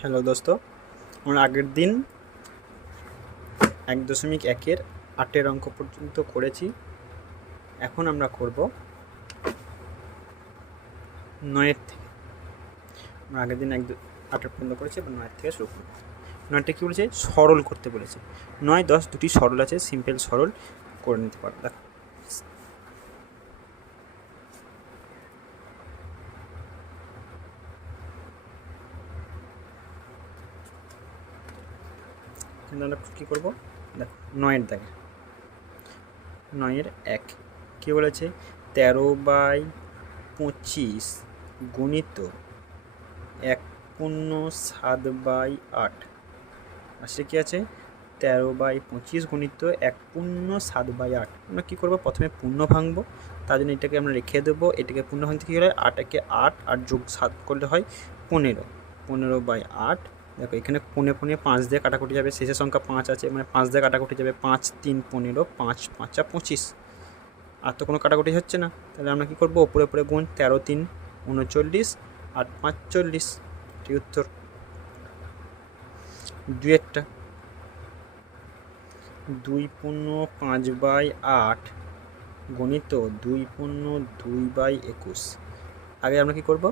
Hello দোস্ত, আমরা আগের দিন 1.1-এর 8-এর অঙ্ক পর্যন্ত করেছি। এখন আমরা করব 9-এর থেকে। আমরা আগের দিন 8 পর্যন্ত করেছি, এবার 9-এর থেকে শুরু করব। 9টা কী বলেছে? সরল করতে বলেছে। 9, 10 দুটি সরল আছে, সিম্পল সরল করে নিতে পারো। দেখো কিন্তু আমরা কী করবো? দেখো 9-এর দাগে 9-এর 1 কী বলেছে? 13/25 গুণিত 1/7/8। আর সে কী আছে? 13/25 গুণিত 1/7/8। আমরা কী করবো? প্রথমে পূর্ণ ভাঙবো, তার জন্য এটাকে আমরা রেখে দেবো। এটাকে পূর্ণ ভাঙতে কী হয়? 8 8 যোগ 7 করলে হয় 15। 15/8। দেখো এখানে কোণে 5 দিয়ে কাটাকুটি যাবে, শেষের সংখ্যা 5 আছে, মানে 5 দিয়ে কাটাকুটি যাবে। 5 3 15, 5 5 25। আর তো কোনো কাটাকুটি হচ্ছে না, তাহলে আমরা কী করবো? ওপরে গুণ। 13 3 39, 8 5 40। ঠিক উত্তর। 2-এরটা 2/5/8 গণিত 2/2/21। আগে আমরা কি করব?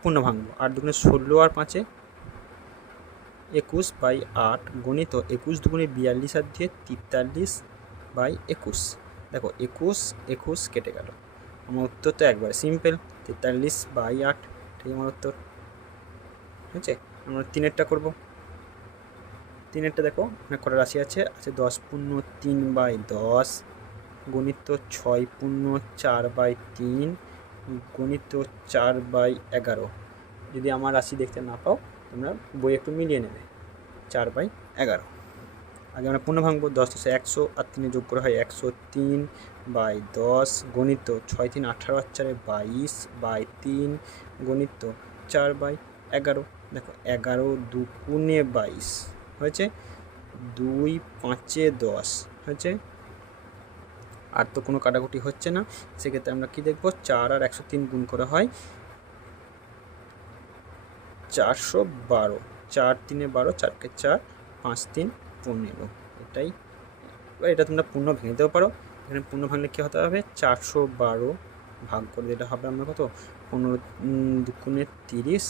পূর্ণ ভাঙবো। 8 দুগুণে 16 আর 5-এ 21/8 গণিত 21 দুগুণে 42 আর 2 43/21। দেখো 21 কেটে গেল। আমার উত্তর তো একবার সিম্পল, 43/8। ঠিক আমার উত্তর। ঠিক আছে, আমরা 3-এরটা করবো। 3-এরটা দেখো অনেক কটা রাশি আছে। 10^3/10 গণিত 6/4/3 গণিত 4/11। যদি আমার রাশি দেখতে না পাও, তোমরা বই একটু মিলিয়ে নেবে। 4/11। আগে আমরা পূর্ণ ভাঙবো। 10 10 100 আর 3 যোগ করে হয় 103/10 গণিত 6 3 18 আর 4 22/3 গণিত 4/11। দেখো 11 2 22 হয়েছে 2 5 10 হয়েছে। আর তো কোনো কাটাকুটি হচ্ছে না, সেক্ষেত্রে আমরা কি দেখব? 4 আর 103 গুণ করে হয় 412। 4 3 12, 4 4, 5 3 15। এটাই। এবার এটা তোমরা পূর্ণ ভেঙে দিতেও পারো। এখানে পূর্ণ ভাঙলে কী হতে হবে? 412 ভাগ করে দিলে হবে আমরা কত? 15 2 30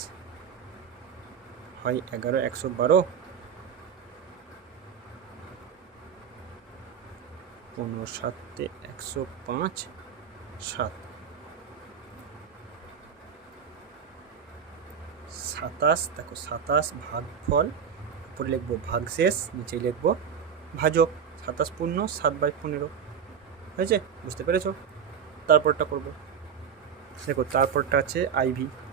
হয় 11 112। 15 7 105 7 27। দেখো 27 ভাগফল, উপরে লিখবো ভাগশেষ, নিচে লিখবো ভাজক। 27 পূর্ণ 7/15 হয়েছে। বুঝতে পেরেছো? তারপরটা করবো। দেখো তারপরটা আছে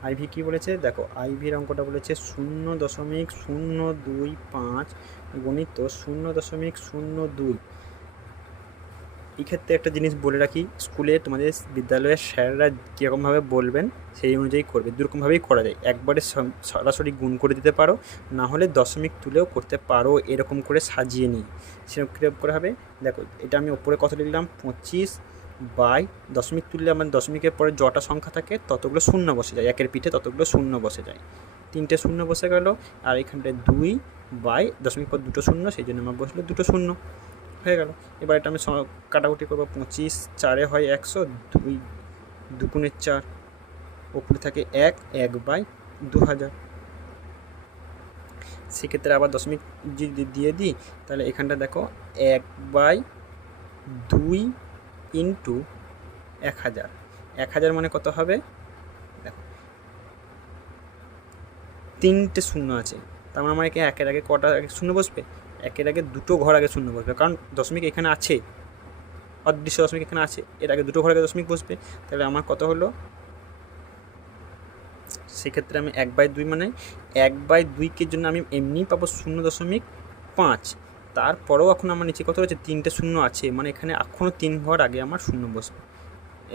আইভি কী বলেছে? দেখো আইভির অঙ্কটা বলেছে 0.025 গণিত 0.02। এই ক্ষেত্রে একটা জিনিস বলে রাখি, স্কুলে তোমাদের বিদ্যালয়ের স্যাররা কীরকমভাবে বলবেন সেই অনুযায়ী করবে। দুরকমভাবেই করা যায়। একবারে সরাসরি গুণ করে দিতে পারো, না হলে দশমিক তুলেও করতে পারো, এরকম করে সাজিয়ে নিই। সেরকম কীরকম করে হবে? দেখো এটা আমি ওপরে কত লিখলাম? 25 বাই দশমিক তুললে আমার দশমিকের পরে যটা সংখ্যা থাকে ততগুলো শূন্য বসে যায়, একের পিঠে ততগুলো শূন্য বসে যায়। 3টে শূন্য বসে গেল। আর এখানটায় 2 বাই দশমিক পর 2টো শূন্য, সেই জন্য আমার বসলো 2টো শূন্য হয়ে গেল। এবার এটা আমি কাটাকুটি করবো। 25 4-এ হয় 100, 2 2 4, ওপরে থাকে 1/2000। সেক্ষেত্রে আবার দশমিক যদি দিয়ে দিই, তাহলে এখানটা দেখো 1/2 ইন্টু 1000। 1000 মানে কত হবে? দেখো 3টে শূন্য আছে, তার মানে আমার একের আগে কটা আগে শূন্য বসবে? একের আগে 2টো ঘর আগে শূন্য বসবে, কারণ দশমিক এখানে আছে, অদৃশ্য দশমিক এখানে আছে। এর আগে 2টো ঘর আগে দশমিক বসবে। তাহলে আমার কত হলো? সেক্ষেত্রে আমি 1/2 মানে 1/2-কে জন্য আমি এমনিই পাবো 0.5। তারপরেও এখন আমার নিচে কত রয়েছে? 3টে শূন্য আছে, মানে এখানে এখনও 3 ঘর আগে আমার শূন্য বসবে।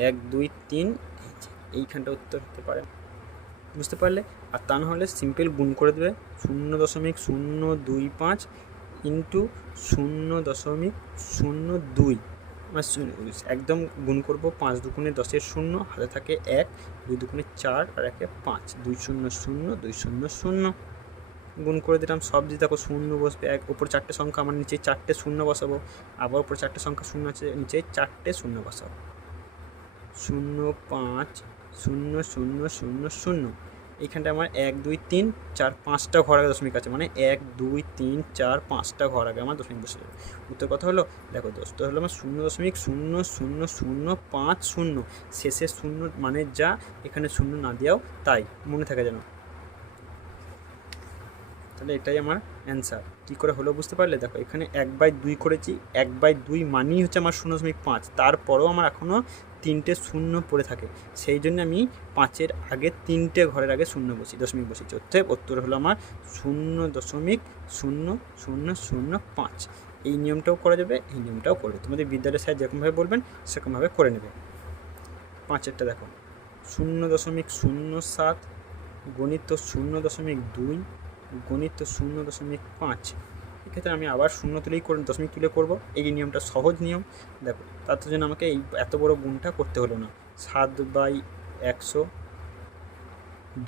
1 2 3, এইখানটা উত্তর হতে পারে। বুঝতে পারলে? আর তা নাহলে সিম্পল গুণ করে দেবে। 0.025 ইন্টু 0.02। একদম গুণ করবো। 5 2 10-এর 0, হাতে থাকে 1, 2 2 4 আর 1 5, 2 0 0 2 0 0। গুণ করে দিলাম, সব দিয়ে দেখো শূন্য বসবে, এক ওপর 4টে সংখ্যা, আমার নিচে 4টে শূন্য বসাবো, আবার ওপর 4টে সংখ্যা শূন্য আছে, নিচে 4টে শূন্য বসাবো, 0 5 0 0 0 0। এইখানটা আমার 1 2 3 4 5টা ঘর আগে দশমিক আছে, মানে 1 2 3 4 5টা ঘর আগে আমার দশমিক বসে যাবে। উত্তর কথা হলো, দেখো দোষটা হলো আমার 0.0005 শেষে শূন্য মানে যা, এখানে শূন্য না দেওয়াও তাই, মনে থাকে যেন। তাহলে এটাই আমার অ্যান্সার। কী করে হলো বুঝতে পারলে? দেখো এখানে 1/2 করেছি, 1/2 মানেই হচ্ছে আমার 0.5, তারপরেও আমার এখনও 3টে শূন্য পড়ে থাকে, সেই জন্য আমি 5-এর আগে 3টে ঘরের আগে শূন্য বসি, দশমিক বসিয়েছি। অর্থাৎ উত্তর হলো আমার 0.0005। এই নিয়মটাও করা যাবে, এই নিয়মটাও করবে, তোমাদের বিদ্যালয়ের স্যার যেরকমভাবে বলবেন সেরকমভাবে করে নেবে। 5-এরটা দেখো, 0.07 গণিত 0.2 গণিত 0.5। এক্ষেত্রে আমি আবার শূন্য তুলেই দশমিক তুলে করব, এই নিয়মটা সহজ নিয়ম। দেখো তার জন্য আমাকে এই এত বড় গুণটা করতে হলো না। 7/100,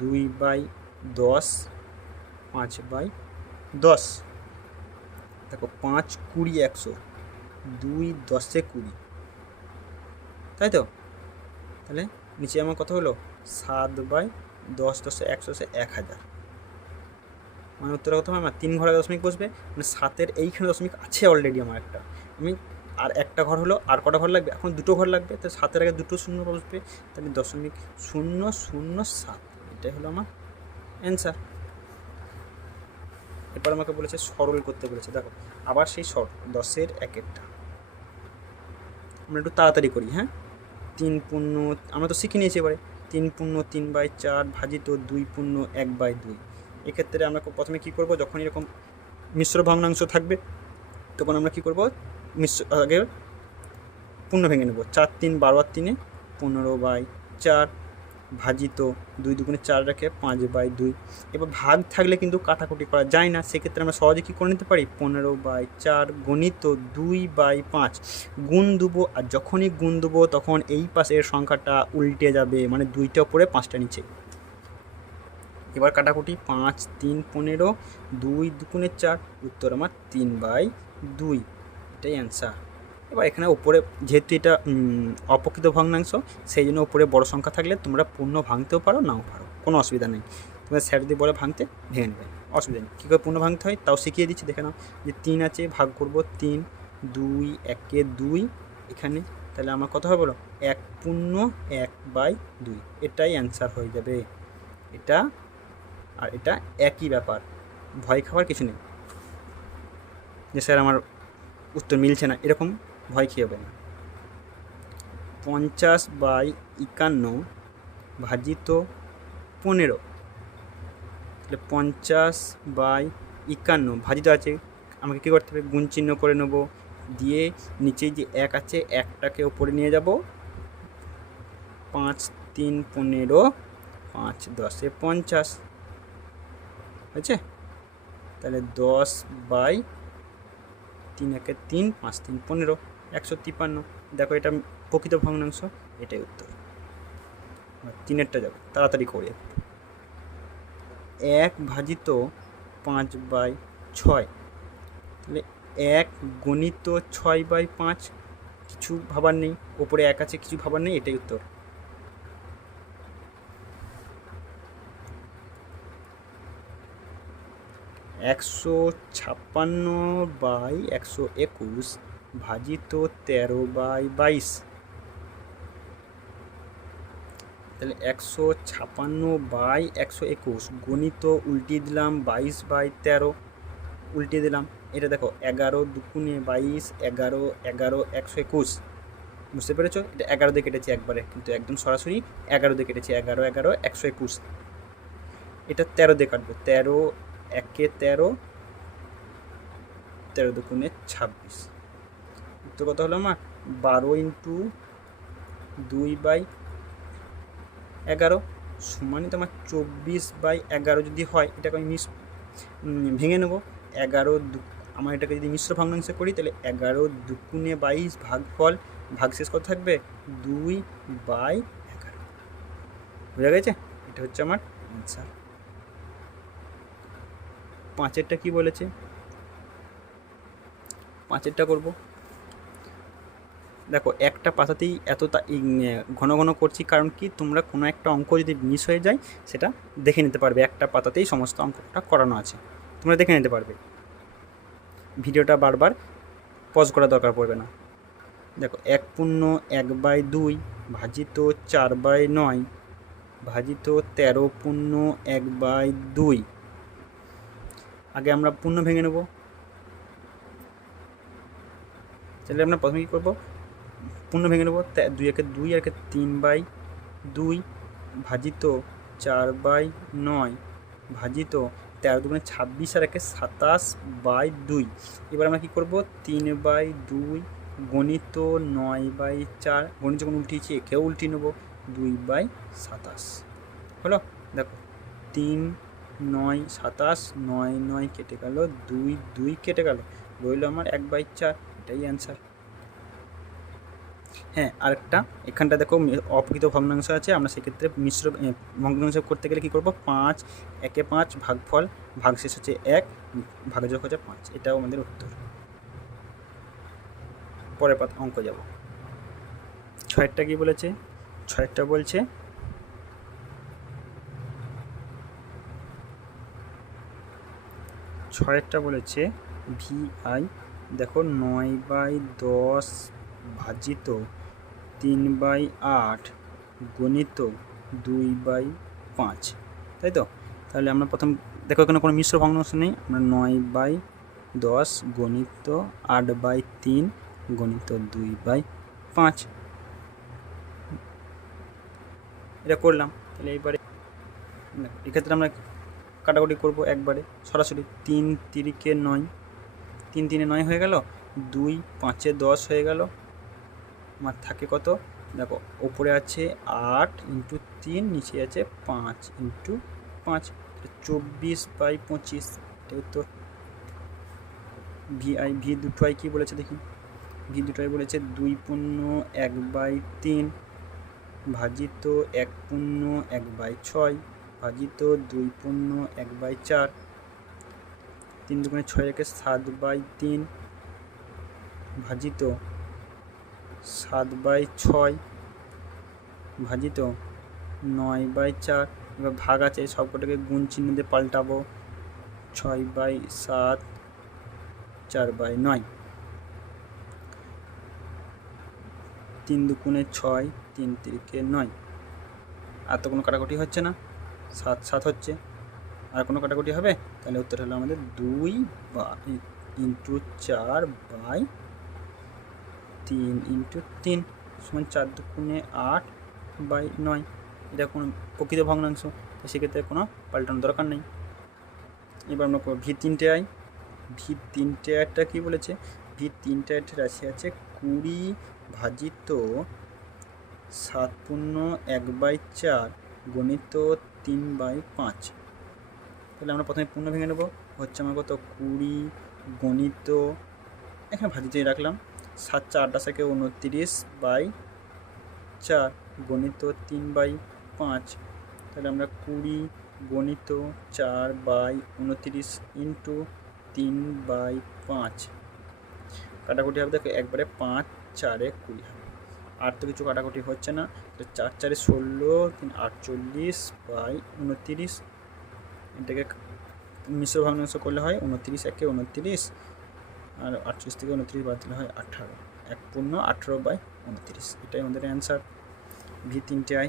2/10, 5/10। দেখো 5 20 100, 2 10 20, তাই তো? তাহলে নিচে আমার কত হলো? 7/10 10 100 1000। মানে উত্তর কত হবে আমার? 3 ঘরে দশমিক বসবে, মানে 7-এর এইখানে দশমিক আছে অলরেডি আমার একটা, আমি আর একটা ঘর হলো, আর কটা ঘর লাগবে? এখন 2টো ঘর লাগবে, তো 7-এর আগে 2টো শূন্য বসবে, তাহলে 0.007। এটাই হলো আমার অ্যান্সার। এরপর আমাকে বলেছে সরল করতে বলেছে। দেখো আবার সেই 10-এর 1-এরটা আমরা একটু তাড়াতাড়ি করি, হ্যাঁ। 3 পূর্ণ, আমরা তো শিখে নিয়েছি এবারে, 3 পূর্ণ 3/4 ভাজিত 2 পূর্ণ 1/2। এক্ষেত্রে আমরা প্রথমে কী করব, যখন এরকম মিশ্র ভগ্নাংশ থাকবে তখন আমরা কী করব, আগে পূর্ণ ভেঙে নেব। 4 3 12 আর 3 15/4 ভাজিত 2 2 4 রেখে 5/2। এবার ভাগ থাকলে কিন্তু কাটাকুটি করা যায় না, সেক্ষেত্রে আমরা সহজে কী করে নিতে পারি, 15/4 গণিত 2/5 গুণ দেবো, আর যখনই গুণ দেবো তখন এই পাশের সংখ্যাটা উল্টে যাবে, মানে 2টা উপরে 5টা নিচে। এবার কাটাকুটি, 5 3 15, 2 2 4, উত্তর আমার 3/2। এটাই অ্যান্সার। এবার এখানে উপরে যেহেতু এটা অপ্রকৃত ভগ্নাংশ, সেই জন্য উপরে বড় সংখ্যা থাকলে তোমরা পূর্ণ ভাঙতেও পারো, নাও পারো, কোনো অসুবিধা নেই। তোমরা স্যার দিয়ে বলে ভাঙতে, ভেঙে নেবে, অসুবিধা নেই। কী করে পূর্ণ ভাঙতে হয় তাও শিখিয়ে দিচ্ছি, দেখে নাও। যে 3 আছে, ভাগ করব 3, 2 1 2 এখানে, তাহলে আমার কত হবে বলো, 1 পূর্ণ 1/2। এটাই অ্যান্সার হয়ে যাবে। এটা আর এটা একই ব্যাপার, ভয় খাবার কিছু নেই যে স্যার আমার উত্তর মিলছে না, এরকম ভয় খেয়ে হবে না। 50/51 ভাজিত 15, তাহলে 50/51 ভাজিত আছে, আমাকে কী করতে হবে, গুণ চিহ্ন করে নেব, দিয়ে নিচে যে 1 আছে 1টাকে ওপরে নিয়ে যাব, 5 3 15, 5 10 50 হয়েছে। তাহলে 10/3 1 3 5 3 15, 153। দেখো এটা প্রকৃত ভগ্নাংশ, এটাই উত্তর। 3-এরটা যাবে, তাড়াতাড়ি করে। 1 ভাজিত 5/6, তাহলে 1 গণিত 6/5, কিছু ভাবার নেই, ওপরে 1 আছে, কিছু ভাবার নেই, এটাই উত্তর। একশো 56/121 ভাজিত 13/22, তাহলে 156/121 গণিত উল্টিয়ে দিলাম 22/13, উল্টিয়ে দিলাম। এটা দেখো 11 2 22, 11 11 121, বুঝতে পেরেছো? এটা 11 দিয়ে কেটেছি একবারে, কিন্তু একদম সরাসরি 11 দিয়ে কেটেছি, 11 11 121। এটা 13 দিয়ে কাটবো, 13 1 13, 13 2 26। উত্তর কত হলো আমার? 12 × 2/11 সমানই তো আমার 24/11 যদি হয়, এটাকে আমি ভেঙে নেব। 11 আমার এটাকে যদি মিশ্র ভগ্নাংশে করি, তাহলে 11 2 22 ভাগফল, ভাগশেষ কত থাকবে, 2/11। বোঝা গেছে? এটা হচ্ছে আমার অ্যান্সার। 5এরটা কি বলেছে, 5এরটা করব। দেখো একটা পাতাতেই এতটা ঘন ঘন করছি, কারণ কি তোমরা কোনো একটা অঙ্ক যদি মিস হয়ে যায় সেটা দেখে নিতে পারবে, একটা পাতাতেই সমস্ত অঙ্কটা করানো আছে, তোমরা দেখে নিতে পারবে, ভিডিওটা বারবার পজ করা দরকার পড়বে না। দেখো 1/1/2 ভাজিত 4/9 ভাজিত 13/1/2। আগে আমরা পূর্ণ ভেঙে নেব। তাহলে আমরা প্রথমে কী করবো, পূর্ণ ভেঙে নেব। 2 একে 2 আর 3/2 ভাজিত 4/9 ভাজিত 13 2 26 আর 27/2। এবার আমরা কী করবো, 3/2 গণিত 9/4, গণিত যখন উল্টিয়েছি একেও উল্টিয়ে নেবো, 2/27 হলো। দেখো 3 9 27, 9 9 কেটে গেল, 2 2 কেটে গেল, রইল আমার 1/4, এটাই অ্যান্সার। হ্যাঁ, আরেকটা এখানটা দেখো অপ্রকৃত ভগ্নাংশ আছে, আমরা সেক্ষেত্রে মিশ্র ভগ্নাংশ করতে গেলে কী করবো, 5 একে 5 ভাগফল, ভাগশেষ হচ্ছে 1, ভাগযোগ হচ্ছে 5, এটাও আমাদের উত্তর। পরের অঙ্ক যাব। 6এরটা কী বলেছে, 6এরটা বলছে VI, দেখো 9/10 ভাজিত 3/8 গণিত 2/5, তাই তো। তাহলে আমরা প্রথম দেখো এখানে কোনো মিশ্র ভগ্নাংশ নেই, আমরা 9/10 গণিত 8/3 গণিত 2/5 এটা করলাম। তাহলে এইবারে এক্ষেত্রে আমরা কাটাকুটি করব একবারে সরাসরি। 3 3 9, 3 3 9 হয়ে গেল, 2 5 10 হয়ে গেল, আমার থাকে কত, দেখো ওপরে আছে 8 × 3, নিচে আছে 5 × 5, 24/25, এটা উত্তর। ভি দুটোই কী বলেছে দেখি, ভি দুটোই বলেছে 2/1/3 ভাজিত 1/1/6 ভাজিত 2/1/4, 3 2 6 একে 7/3 ভাজিত 7/6 ভাজিত 9/4। এবার ভাগ আছে, সবকটাকে গুণ চিহ্ন দিয়ে পাল্টাবো, 6/7 4/9, 3 2 6 3 3 9। আর তো কোনো কাটাকুটি হচ্ছে না, 7 7 হচ্ছে, আর কোনো কাটাকুটি হবে, তাহলে উত্তর হলো আমাদের 2 × 4/3 × 3 সমান 4 2 8/9। এটা কোনো প্রকৃত ভগ্নাংশ, তো সেক্ষেত্রে কোনো পাল্টানোর দরকার নেই। এবার আমরা V3I, V3I কী বলেছে, V3I রাশি আছে 20 ভাজিত 7/1/4 গণিত 3/5। তাহলে আমরা প্রথমে পূর্ণ ভেঙে নেব, হচ্ছে আমার কত, 20 গণিত, এখানে ভাজিতেই রাখলাম, 7 4 28 29/4 গণিত 3/5। তাহলে আমরা 20 গণিত 4/29 × 3/5 কাটাকুটি হবে, দেখো একবারে 5 4 20 হবে। আর তো কিছু কাটাকুটি হচ্ছে না, 4 4 16 3 48/29, এটাকে মিশ্র ভগ্নাংশ করলে হয় 29 একে 29, আর 48 থেকে 29 বাদ দিলে হয় 18, 1/18/29, এটাই আমাদের অ্যান্সার V3I।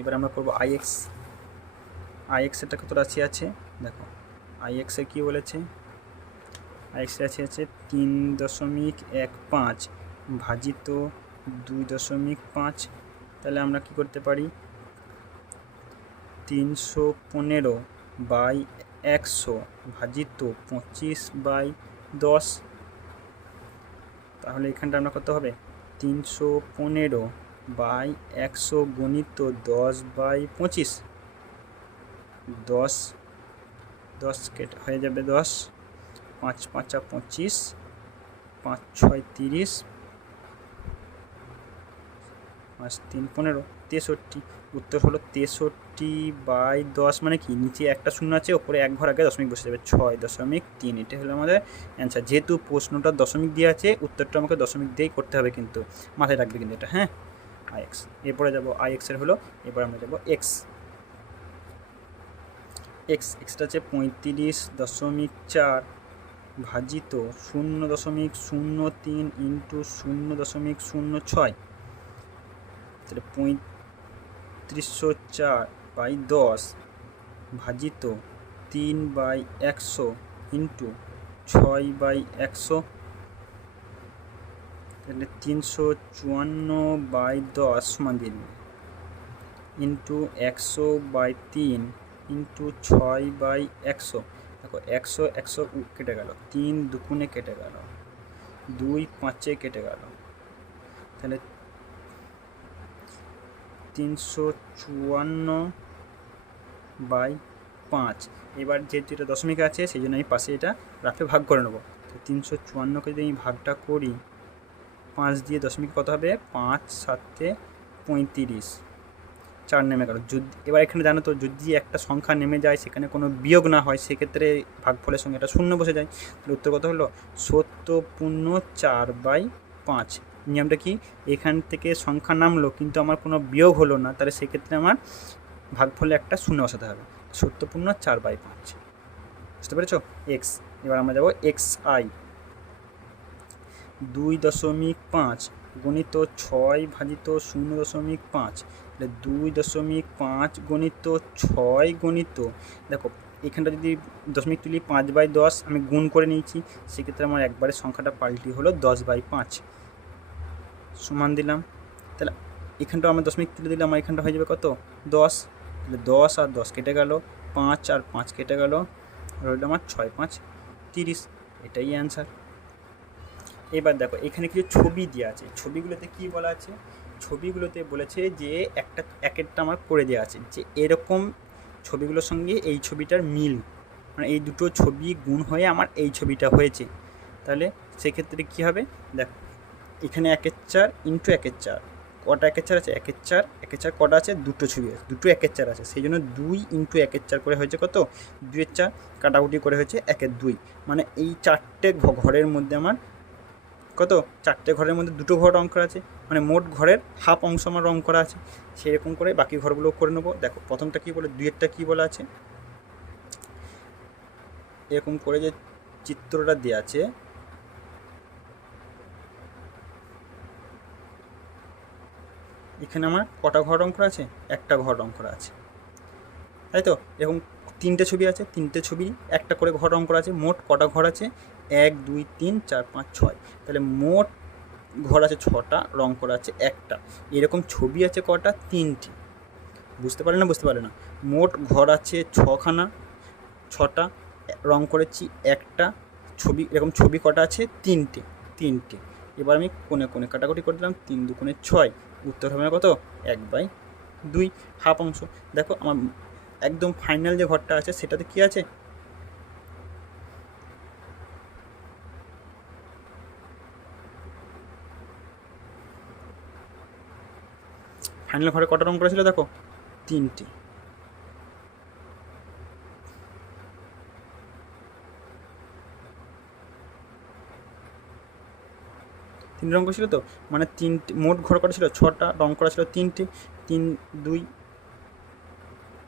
এবার আমরা করবো IX, এটা কত রাশি আছে, দেখো IX এ কী বলেছে, IX রাশি আছে 3.15 ভাজিত 2.5। তাহলে আমরা কি করতে পারি, 315/100 ভাজিত 25/10। তাহলে এখানটা আমরা কত হবে, 315/100 গণিত 10/25, 10 10 কেটে হয়ে যাবে 10, 5 5 25, 5 6 30, 5 3 15, 63। উত্তর হলো 63। 20/10 মানে কি, নিচে একটা শূন্য আছে, ওপরে এক ঘর আগে দশমিক বসে যাবে, 6.3। এটা হলো আমাদের অ্যান্সার। যেহেতু প্রশ্নটা দশমিক দিয়ে আছে, উত্তরটা আমাকে দশমিক দিয়েই করতে হবে, কিন্তু মাথায় রাখবে কিন্তু এটা, হ্যাঁ। আইএক্স, এরপরে যাবো আইএক্সের হলো, এবার আমরা যাবো এক্স। এক্সটা হচ্ছে 35.4 ভাজিত 0.03 ইন্টু 0.06, তাহলে 3504/10 ভাজিত 3/100 ইন্টু 6/100, তাহলে 354/10 সমান দিন ইন্টু 100/3 ইন্টু 6/100। দেখো 100 কেটে গেল, 3 দুগুণে কেটে গেল, 2 5-এ কেটে গেল, তাহলে 354/5। এবার যেহেতু এটা দশমিক আছে, সেই জন্য আমি পাশে এটা রাফে ভাগ করে নেবো। তো 354কে যদি আমি ভাগটা করি 5 দিয়ে, দশমিক কত হবে, 5 7-এ 35, 4 নেমে গেল। যদি এবার এখানে জানো তো, যদি একটা সংখ্যা নেমে যায়, সেখানে কোনো বিয়োগ না হয়, সেক্ষেত্রে ভাগফলের সঙ্গে এটা শূন্য বসে যায়। তাহলে উত্তর কত হলো, 70.4/5। নিয়মটা কি, এখান থেকে সংখ্যা নামলো কিন্তু আমার কোনো বিয়োগ হলো না, তাহলে সেক্ষেত্রে আমার ভাগফলে একটা শূন্য বসাতে হবে। 70.4/5, বুঝতে পেরেছো? এক্স। এবার আমরা যাবো এক্স আই। 2.5 গণিত 6 ভাজিত 0.5, তাহলে 2.5 গণিত 6 গণিত, দেখো এখানটা যদি দশমিক তুলি 5/10 আমি গুণ করে নিয়েছি, সেক্ষেত্রে আমার একবারে সংখ্যাটা পাল্টি হলো 10/5 সমান দিলাম। তাহলে এখানটা আমার দশমিক তুলে দিলে আমার এখানটা হয়ে যাবে কত, 10। তাহলে 10 আর 10 কেটে গেল, 5 আর 5 কেটে গেল, রইল আমার 6 5 30। এটাই অ্যান্সার। এবার দেখো এখানে কিছু ছবি দেওয়া আছে, ছবিগুলোতে কি বলা আছে, ছবিগুলোতে বলেছে যে একটা আমার করে দেওয়া আছে যে এরকম ছবিগুলোর সঙ্গে এই ছবিটার মিল, মানে এই দুটো ছবি গুণ হয়ে আমার এই ছবিটা হয়েছে। তাহলে সেক্ষেত্রে কী হবে, দেখো এখানে 1/4 ইন্টু 1/4, কটা 1/4 আছে, 1/4 কটা আছে, দুটো ছবি আছে, দুটো 1/4 আছে, সেই জন্য 2 ইন্টু 1/4 করে হয়েছে কত, 2/4, কাটাকুটি করে হয়েছে 1/2। মানে এই 4টে ঘরের মধ্যে আমার কত, 4টে ঘরের মধ্যে 2টো ঘর রং করা আছে, মানে মোট ঘরের হাফ অংশ আমার রং করা আছে। সেরকম করে বাকি ঘরগুলো করে নেবো। দেখো প্রথমটা কী বলে, 2-এরটা কী বলা আছে, এরকম করে যে চিত্রটা দেওয়া আছে, এখানে আমার কটা ঘর রং করা আছে, একটা ঘর রং করা আছে, তাই তো। এরকম 3টে ছবি আছে, 3টে ছবি একটা করে ঘর রং করা আছে, মোট কটা ঘর আছে, 1 2 3 4 5 6, তাহলে মোট ঘর আছে 6টা, রং করা আছে একটা। এরকম ছবি আছে কটা, 3টি। বুঝতে পারে না, বুঝতে পারে না, মোট ঘর আছে 6খানা, 6টা, রং করেছি একটা, ছবি এরকম ছবি কটা আছে, 3টে। এবার আমি কোণে কোণে কাটাকুটি করে দিলাম, 3 2 6, উত্তর হবে কত, 1/2, হাফ অংশ। দেখো আমার একদম ফাইনাল যে ঘরটা আছে সেটাতে কি আছে, ফাইনাল ঘরে কটা রং করেছিল, দেখো 3টে। 3 রং করেছিল তো, মানে 3টে মোট ঘর করা ছিল 6টা, রং করা ছিল 3টে, 3 2,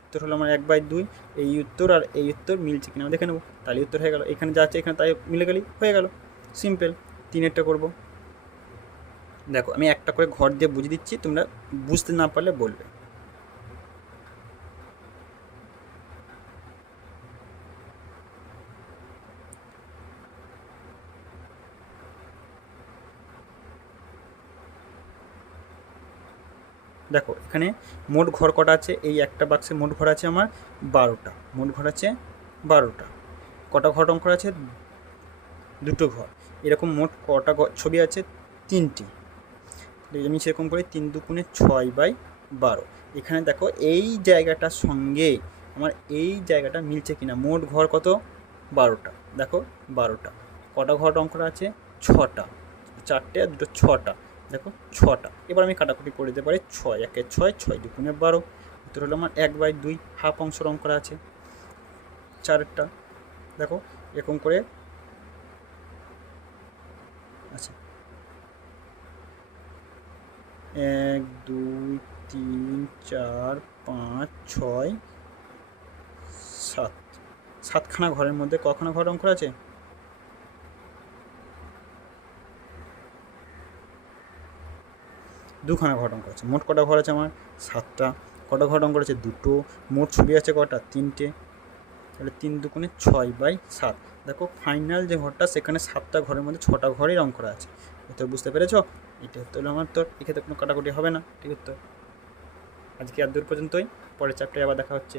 উত্তর হলো আমার 1/2। এই উত্তর আর এই উত্তর মিলছে কিনা দেখে নেবো, তাহলে উত্তর হয়ে গেল। এখানে যা আছে এখানে তাই মিলে গেলেই হয়ে গেল, সিম্পল। 3-এরটা করবো। দেখো আমি একটা করে ঘর দিয়ে বুঝিয়ে দিচ্ছি, তোমরা বুঝতে না পারলে বলবে। দেখো এখানে মোট ঘর কটা আছে, এই একটা বাক্সে মোট ঘর আছে আমার 12টা, মোট ঘর আছে 12টা। কটা ঘর রং করা আছে, 2টো ঘর। এরকম মোট কটা ছবি আছে, 3টি। আমি সেরকম করে 3 2 6/12। এখানে দেখো এই জায়গাটার সঙ্গে আমার এই জায়গাটা মিলছে কিনা, মোট ঘর কত, 12টা। দেখো 12টা, কটা ঘর রং করা আছে, 6টা, 4টে আর 2টো 6টা, দেখো 6টা। এবার আমি কাটাকুটি করে দিতে পারি, 6 1 6, 6 2 12, উত্তর হলো আমার 1/2 হাফ অংশ রং করা আছে 4টা। দেখো এরকম করে, আচ্ছা 1 2 3 4 5 6 7, 7খানা ঘরের মধ্যে কখানা ঘর রং করা আছে? 2খানা ঘর রং করা আছে। মোট কটা ঘর আছে আমার? 7টা। কটা ঘর রং করা আছে? 2টো। মোট ছবি আছে কটা? 3টে। তাহলে 3 দুগুণে 6/7। দেখো ফাইনাল যে ঘরটা সেখানে 7টা ঘরের মধ্যে 6টা ঘরই রং করা আছে। তো বুঝতে পেরেছো? এটা হলো আমার তোর, এক্ষেত্রে কোনো কাটাকুটি হবে না। ঠিক উত্তর। আজকে আর দূর পর্যন্তই, পরের চ্যাপ্টারে আবার দেখা হচ্ছে।